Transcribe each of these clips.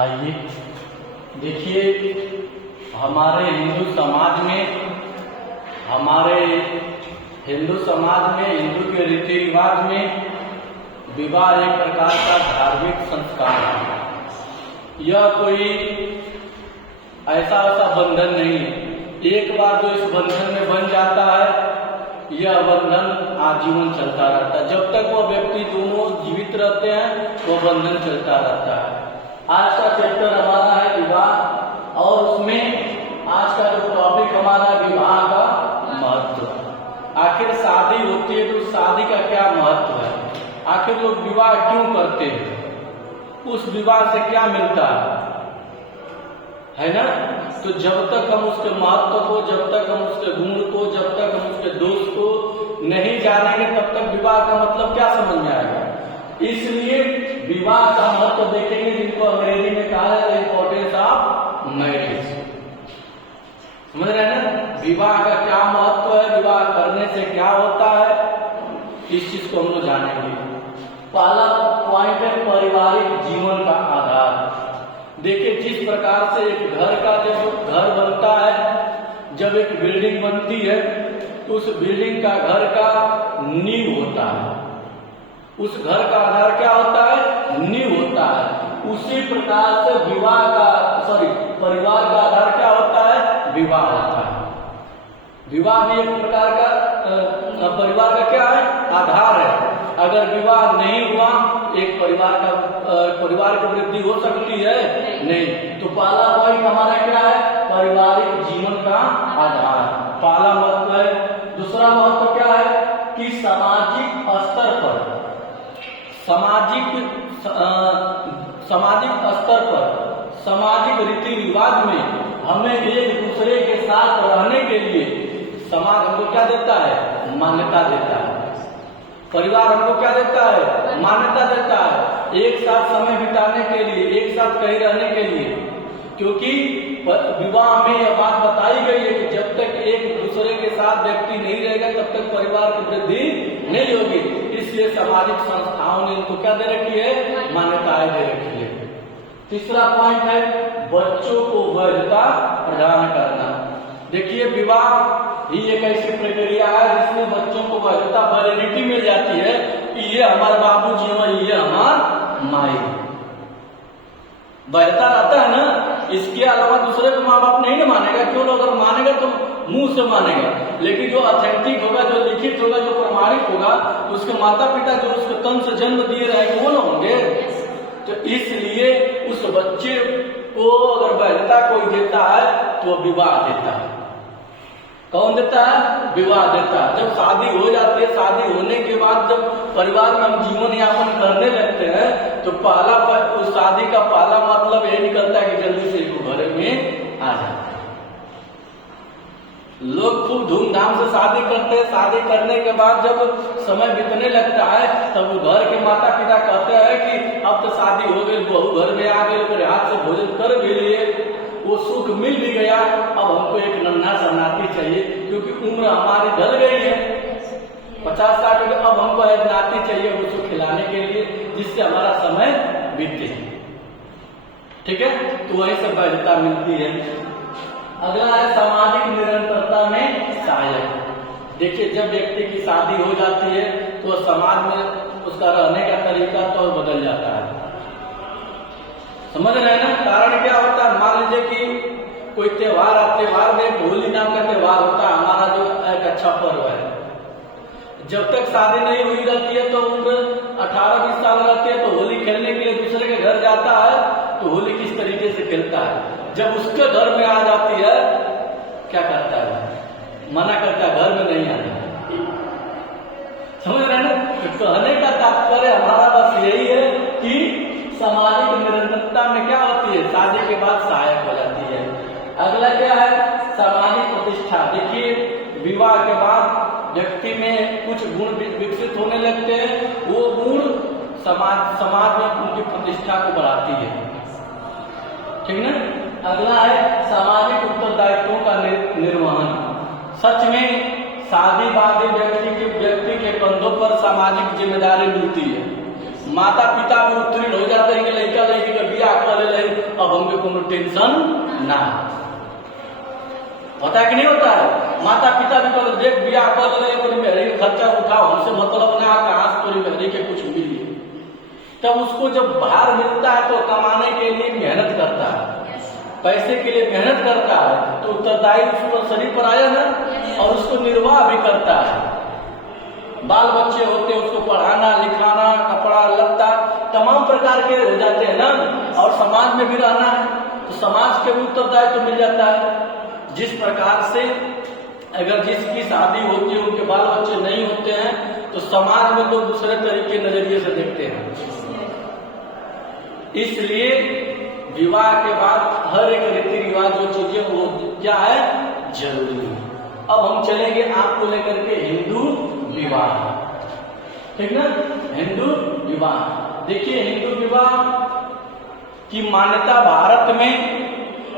आइए देखिए, हमारे हिंदू समाज में हिंदू के रीति रिवाज में विवाह एक प्रकार का धार्मिक संस्कार है। यह कोई ऐसा बंधन नहीं है। एक बार जो इस बंधन में बन जाता है, यह बंधन आजीवन चलता रहता है। जब तक वह व्यक्ति दोनों जीवित रहते हैं वह बंधन चलता रहता है। आज का चैप्टर हमारा है विवाह, और उसमें आज का जो टॉपिक हमारा विवाह का महत्व। आखिर शादी होती है तो शादी का क्या महत्व है? आखिर लोग विवाह क्यों करते हैं? उस विवाह से क्या मिलता है ना? तो जब तक हम उसके महत्व को, जब तक हम उसके गुण को, जब तक हम उसके दोष को नहीं जानेंगे, तब तक विवाह का मतलब क्या समझ में आएगा। इसलिए विवाह का महत्व देखेंगे, जिनको अंग्रेजी में कहा जाता है इंपॉर्टेंस ऑफ मैरिज। समझ रहे हैं ना? विवाह का क्या महत्व है, विवाह करने से क्या होता है, इस चीज को हम लोग जानेंगे। पहला पॉइंट है पारिवारिक जीवन का आधार। देखिए, जिस प्रकार से एक घर का जब घर बनता है, जब एक बिल्डिंग बनती है तो उस बिल्डिंग का घर का नींव होता है। उस घर का आधार क्या होता है? नींव होता है। उसी प्रकार से परिवार का आधार क्या होता है? विवाह होता है। विवाह भी एक प्रकार का परिवार का क्या है? आधार है। अगर विवाह नहीं हुआ, एक परिवार की वृद्धि हो सकती है नहीं। तो पहला पॉइंट हमारा क्या है? पारिवारिक जीवन का आधार, पहला महत्व है। दूसरा महत्व क्या है कि सामाजिक स्तर पर, सामाजिक रीति रिवाज में हमें एक दूसरे के साथ रहने के लिए समाज हमको क्या देता है? मान्यता देता है। परिवार हमको क्या देता है? मान्यता देता है। एक साथ समय बिताने के लिए, एक साथ कहीं रहने के लिए। क्योंकि विवाह में यह बात बताई गई है कि जब तक एक दूसरे के साथ व्यक्ति नहीं रहेगा, तब तक परिवार की वृद्धि नहीं होगी। इसलिए सामाजिक संस्थाओं ने इनको क्या दे रखी है? मान्यताएं दे रखी है। तीसरा पॉइंट है बच्चों को वैधता प्रदान करना। देखिए, विवाह ही एक ऐसी प्रक्रिया है जिसमें बच्चों को वैधता, वैलिडिटी मिल जाती है कि ये हमारे बाबूजी और ये हमार माई। वैधता रहता है ना। इसके अलावा दूसरे को माँ बाप नहीं ना मानेगा। क्यों? अगर मानेगा तो मुंह से मानेगा, लेकिन जो ऑथेंटिक होगा, जो लिखित होगा, जो प्रमाणित होगा, तो उसके माता पिता जो उसको तन से जन्म दिए रहेंगे वो ना होंगे। तो इसलिए उस बच्चे को अगर वैधता कोई देता है तो विवाह देता है। कौन देता है? विवाह देता है। जब शादी हो जाती है, शादी होने के बाद जब परिवार में हम जीवन यापन करने लगते हैं, तो उस शादी का पहला मतलब यही निकलता है कि जल्दी से घर में आ जाए। लोग खूब धूमधाम से शादी करते हैं। शादी करने के बाद जब समय बीतने लगता है, तब घर के माता पिता कहते हैं कि अब तो शादी हो गई, बहू घर में आ गई, मेरे हाथ से भोजन कर भी लिए, वो सुख मिल भी गया, अब हमको एक नन्हा सा नाती चाहिए, क्योंकि उम्र हमारी ढल गई है 50-60 की। अब हमको एक नाती चाहिए उसको खिलाने के लिए, जिससे हमारा समय बीते। ठीक है? तो वही सब वैधता मिलती है। अगला है सामाजिक निरंतरता में सहायक। देखिए, जब व्यक्ति की शादी हो जाती है तो समाज में उसका रहने का तरीका तो बदल जाता है। समझ रहे हैं ना? कारण क्या होता है? मान लीजिए कि कोई त्योहार में होली नाम का त्योहार होता है, हमारा जो एक अच्छा पर्व है। जब तक शादी नहीं हुई रहती है तो उम्र 18-20 साल रहती है, तो होली खेलने के लिए दूसरे के घर जाता है, तो होली किस तरीके से खेलता है। जब उसके घर में आ जाती है, क्या करता है? मना करता है, घर में नहीं आना। समझ रहे हैं ना? तो कहने का तात्पर्य हमारा बस यही है कि सामाजिक निरंतरता में क्या होती है? शादी के बाद सहायक हो जाती है। अगला क्या है? सामाजिक प्रतिष्ठा। देखिए, विवाह के बाद व्यक्ति में कुछ गुण विकसित होने लगते हैं। वो गुण समाज में उनकी प्रतिष्ठा को बढ़ाती है। ठीक ना? अगला है सामाजिक उत्तरदायित्वों का निर्वहन। सच में शादीवादी व्यक्ति के कंधों पर सामाजिक जिम्मेदारी मिलती है। माता पिता भी उत्तीर्ण हो जाते हैं कि लड़का लड़की का ब्याह कर ले, कोनो टेंशन ना होता है कि नहीं होता है। माता पिता भी तो देख बिया कर ले कोई मेहरी का खर्चा उठाओ, हमसे मतलब ना कहाँ से कोई मेहरी के कुछ मिली। तब उसको जब बाहर मिलता है तो कमाने के लिए मेहनत करता है, पैसे के लिए मेहनत करता है, तो उत्तरदायी उसको शरीर पर आया ना, और उसको निर्वाह भी करता है। बाल बच्चे होते हैं, उसको पढ़ाना लिखाना, कपड़ा लत्ता तमाम प्रकार के हो जाते हैं ना, और समाज में भी रहना है तो समाज के भी उत्तरदायित्व तो मिल जाता है। जिस प्रकार से अगर जिसकी शादी होती है उनके बाल बच्चे नहीं होते हैं तो समाज में लोग दूसरे तरीके नजरिए से देखते हैं। इसलिए विवाह के बाद हर एक रीति रिवाज जो चीजें वो क्या है, जरूरी है। अब हम चलेंगे आपको लेकर के हिंदू विवाह, ठीक ना। हिंदू विवाह, देखिए हिंदू विवाह की मान्यता भारत में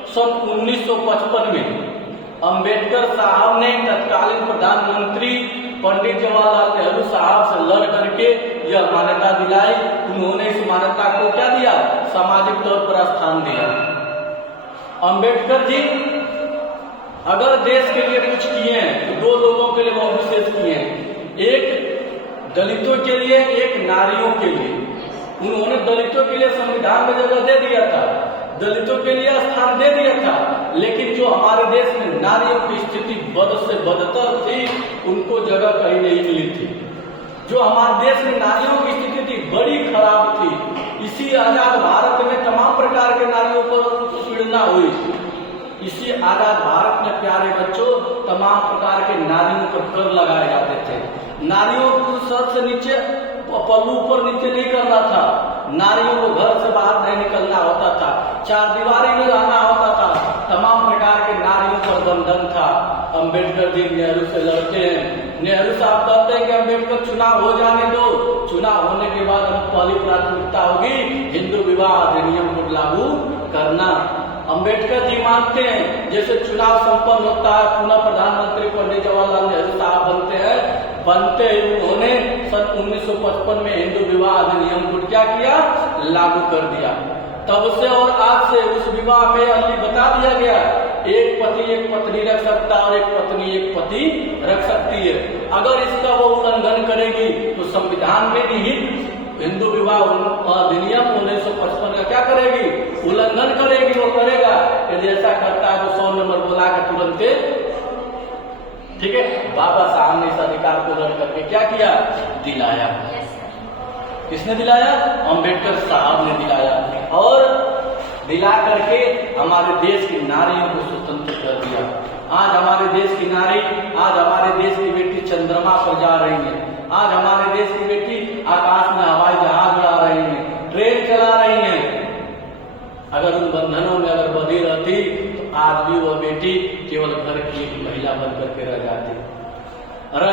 सन 1955 में अंबेडकर साहब ने तत्कालीन प्रधानमंत्री पंडित जवाहरलाल नेहरू साहब से लड़ करके यह मान्यता दिलाई। उन्होंने इस मान्यता को क्या दिया, सामाजिक तौर पर स्थान दिया। अंबेडकर जी अगर देश के लिए कुछ किए हैं तो दो लोगों के लिए बहुत विशेष किए हैं, एक दलितों के लिए, एक नारियों के लिए। उन्होंने दलितों के लिए संविधान में जगह दे दिया था, दलितों के लिए स्थान दे दिया था, लेकिन जो हमारे देश में नारियों की स्थिति बद से बदतर थी उनको जगह कहीं नहीं मिली थी। जो हमारे देश में नारियों की स्थिति थी बड़ी खराब थी। इसी आजाद भारत में तमाम प्रकार के नारियों पर उत्पीड़ना हुई। इसी आजाद भारत में प्यारे बच्चों तमाम प्रकार के नारियों पर कर लगाए जाते थे। नारियों को सर से नीचे पल्लू ऊपर नीचे नहीं करना था, नारियों को घर से बाहर नहीं निकलना होता था, चार दीवारी में रहना होता था, तमाम प्रकार के नारियों पर बंधन था। अंबेडकर जी नेहरू से लड़ते हैं, नेहरू साहब कहते हैं कि अंबेडकर चुनाव हो जाने दो, चुनाव होने के बाद हम पहली प्राथमिकता होगी हिंदू विवाह अधिनियम को लागू करना। अंबेडकर जी मानते हैं जैसे चुनाव संपन्न होता है, पुनः प्रधानमंत्री पंडित जवाहरलाल नेहरू साहब बनते हैं, बनते ही उन्होंने सन 1955 में हिंदू विवाह अधिनियम को क्या किया, लागू कर दिया। तब से और आज से उस विवाह में अभी बता दिया गया एक पति एक पत्नी रख सकता है और एक पत्नी एक पति रख सकती है। अगर इसका वो उल्लंघन करेगी तो संविधान में निहित हिंदू विवाह अधिनियम 1955 का क्या करेगी, उल्लंघन करेगी। वो करेगा यदि ऐसा करता है तो 100 नंबर बोला के तुरंत, ठीक है। बाबा साहब ने इस अधिकार को लड़ करके क्या किया, दिलाया। किसने दिलाया, अंबेडकर साहब ने दिलाया, और दिला करके हमारे देश की नारियों को स्वतंत्र कर दिया। आज हमारे देश की नारी, आज हमारे देश की बेटी चंद्रमा पर जा रही है, आज हमारे देश की बेटी आकाश में हवाई जहाज उड़ा रही है, ट्रेन चला रही है। अगर उन बंधनों में अगर बंधी रहती तो आज भी वह बेटी केवल घर की एक महिला बन करके रह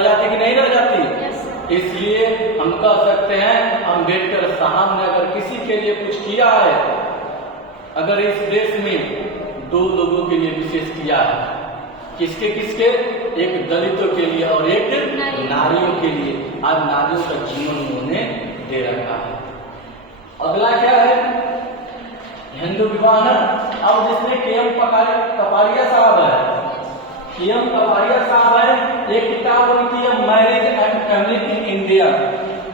जाती कि नहीं रह जाती। इसलिए हम कह सकते हैं अंबेडकर साहब ने अगर किसी के लिए कुछ किया है, अगर इस देश में दो लोगों के लिए विशेष किया है, किसके किसके, एक दलितों के लिए और एक नारियों के लिए। आज नारियों का जीवन उन्होंने दे रखा है। अगला क्या है, हिंदू विवाह ना। अब जिसने के.एम. कपाड़िया साहब है, के.एम. कपाड़िया साहब है, एक किताब उनकी है marriage and family in India.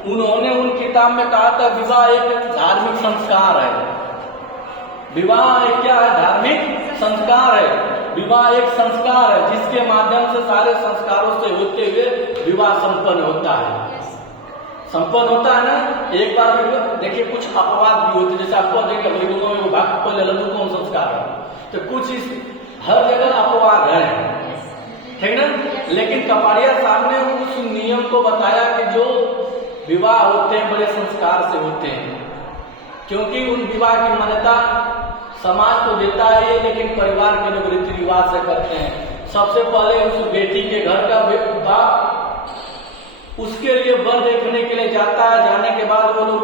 उन्होंने उन किताब में कहा था विवाह एक धार्मिक संस्कार है। विवाह एक क्या है, धार्मिक संस्कार है। विवाह एक संस्कार है जिसके माध्यम से सारे संस्कारों से होते हुए विवाह संपन्न होता है। संपन्न होता है ना। एक बार देखिए कुछ अपवाद भी होते, जैसे आपको देखिए लोगों में भाग पहले लड्डू कौन संस्कार है, तो कुछ इस हर जगह अपवाद है, ठीक ना। लेकिन कपाड़िया साहब ने उस नियम को बताया कि जो विवाह होते हैं बड़े संस्कार से होते हैं, क्योंकि उन विवाह की मान्यता समाज तो देता है, लेकिन परिवार के लोग रीति रिवाज से करते हैं। सबसे पहले उस बेटी के घर का बाप उसके लिए वर देखने के लिए जाता है, जाने के बाद वो लोग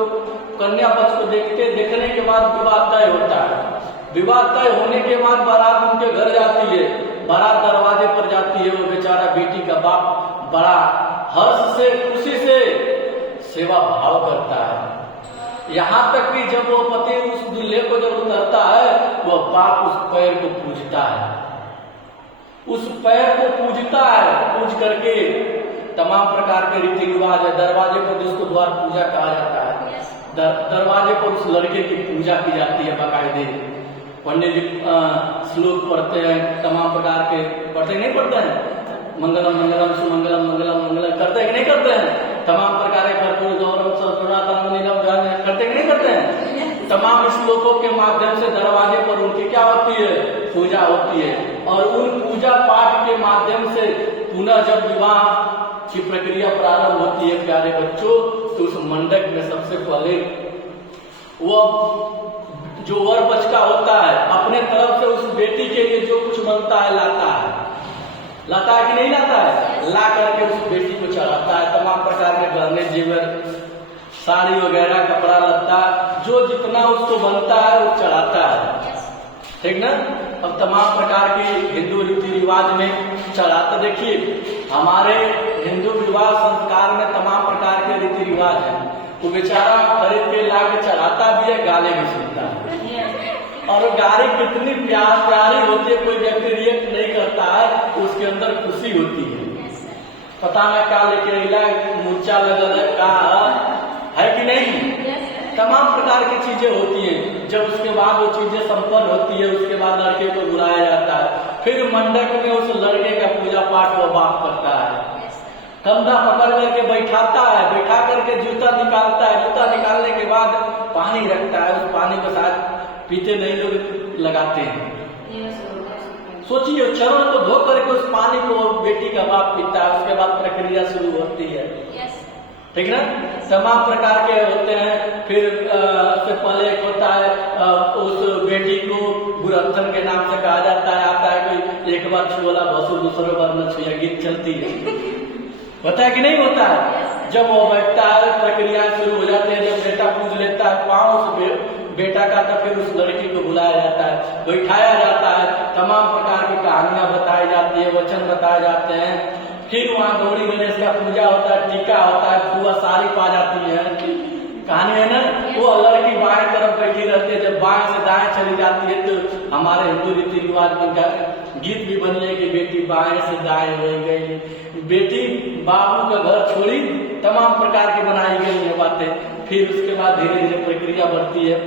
कन्या पक्ष को देखने के बाद विवाह तय होता है। विवाह तय होने के बाद बारात उनके घर जाती है, बारात दरवाजे पर जाती है। वो बेचारा बेटी का बाप बड़ा हर्ष से खुशी से सेवा भाव करता है। यहाँ तक कि जब वो पति उस दूल्हे को जब उतरता है, वह बाप उस पैर को पूजता है, उस पैर को पूजता है। पूज करके तमाम प्रकार के रीति रिवाज है। दरवाजे पर जिसको द्वार पूजा कहा जाता है, दरवाजे पर उस लड़के की पूजा की जाती है बाकायदे। पंडित जी श्लोक पढ़ते हैं, तमाम प्रकार के पढ़ते नहीं पढ़ते हैं, मंगलम मंगलम सुमंगलम मंगलम मंगलम करते हैं कि नहीं करते हैं, तमाम प्रकार के कर्पूर गौरव सर्वनाथन नीलम करते कि नहीं करते हैं। तमाम श्लोकों के माध्यम से दरवाजे पर उनकी क्या होती है, पूजा होती है। और उन पूजा पाठ के माध्यम से पुनः जब विवाह की प्रक्रिया प्रारंभ होती है प्यारे बच्चों, तो उस मंडप में सबसे पहले वो जो वर बचका होता है अपने तरफ से उस बेटी के लिए जो कुछ बनता है लाता है कि नहीं लाता है, ला करके उस बेटी को चढ़ाता है। तमाम प्रकार के गहने जेवर, साड़ी वगैरह, कपड़ा लत्ता, जो जितना उसको बनता है वो चढ़ाता है, ठीक ना। अब तमाम प्रकार के हिंदू रीति रिवाज में चढ़ाता, देखिए हमारे हिंदू विवाह संस्कार में तमाम प्रकार के रीति रिवाज है। वो बेचारा खरीद के ला के चढ़ाता भी है, गाले भी सुनता है, और गाली कितनी प्यारी होती है, कोई व्यक्ति रिएक्ट नहीं करता है, उसके अंदर खुशी होती है। पता ना क्या लेके अला, मूर्छा लगा का है कि नहीं, तमाम प्रकार की चीजें होती हैं। जब उसके बाद वो चीजें संपन्न होती है, उसके बाद लड़के को बुलाया जाता है, फिर मंडप में उस लड़के का पूजा पाठ वो बाप करता है, कंधा पकड़ करके बैठाता है, बैठा करके जूता निकालता है, जूता निकालने के बाद पानी रखता है, उस पानी को साथ पीते नहीं लोग लगाते हैं। सोचिए चरण को धो करके उस पानी को बेटी का बाप पीता है, उसके बाद प्रक्रिया शुरू होती है, ठीक ना। तमाम प्रकार के होते हैं। फिर उससे पहले एक होता है उस बेटी को गुरत्थन के नाम से कहा जाता है, आता है कोई एक बार छुआ बसु दूसरे बार न छुआ, गीत चलती है, होता है कि नहीं होता है। जब वो बैठता है प्रक्रिया शुरू हो जाती है, जब बेटा पूज लेता है पाँव उस बेटा का, तो फिर उस लड़की को बुलाया जाता है, बैठाया जाता है, तमाम प्रकार की कहानियां बताई जाती है, वचन बताए जाते हैं। फिर वहाँ गौरी गणेश का पूजा होता है, टीका होता है, फुआ साड़ी पा जाती है, कहानी है ना। वो लड़की बाएं तरफ बैठी रहती है, जब बाएं से दाएं चली जाती है तो हमारे हिंदू रीति रिवाज में गीत भी बनी है कि बेटी बाएं से दाएं हो गई, बेटी बाबू का घर छोड़ी, तमाम प्रकार की बनाई गई है बातें। फिर उसके बाद धीरे धीरे प्रक्रिया बढ़ती है,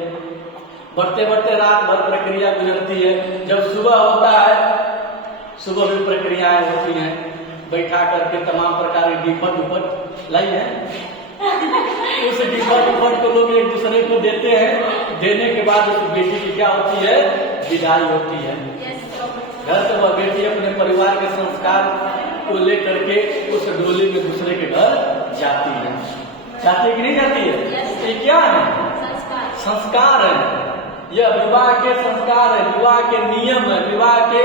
बढ़ते बढ़ते रात भर प्रक्रिया गुजरती है। जब सुबह होता है, सुबह भी प्रक्रियाएं होती हैं, बैठा करके तमाम प्रकार के डिफट उफट लाई है, उस डिफट उफट को लोग एक दूसरे को देते हैं। देने के बाद उस बेटी की क्या होती है, विदाई होती है। घर से वह बेटी अपने परिवार के संस्कार को लेकर के उस डोली में दूसरे के घर जाती है, जाती है कि नहीं जाती है। ये क्या है, संस्कार है, यह विवाह के संस्कार है, विवाह के नियम है, विवाह के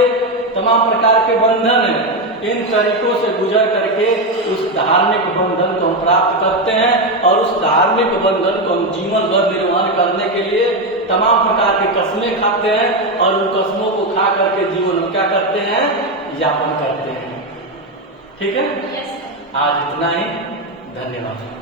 तमाम प्रकार के बंधन है। इन तरीकों से गुजर करके उस धार्मिक बंधन को हम प्राप्त करते हैं, और उस धार्मिक बंधन को हम जीवन भर निर्वहन करने के लिए तमाम प्रकार के कस्में खाते हैं, और उन कस्मों को खा करके जीवन में क्या करते हैं, यापन करते हैं। ठीक है, आज इतना ही, धन्यवाद।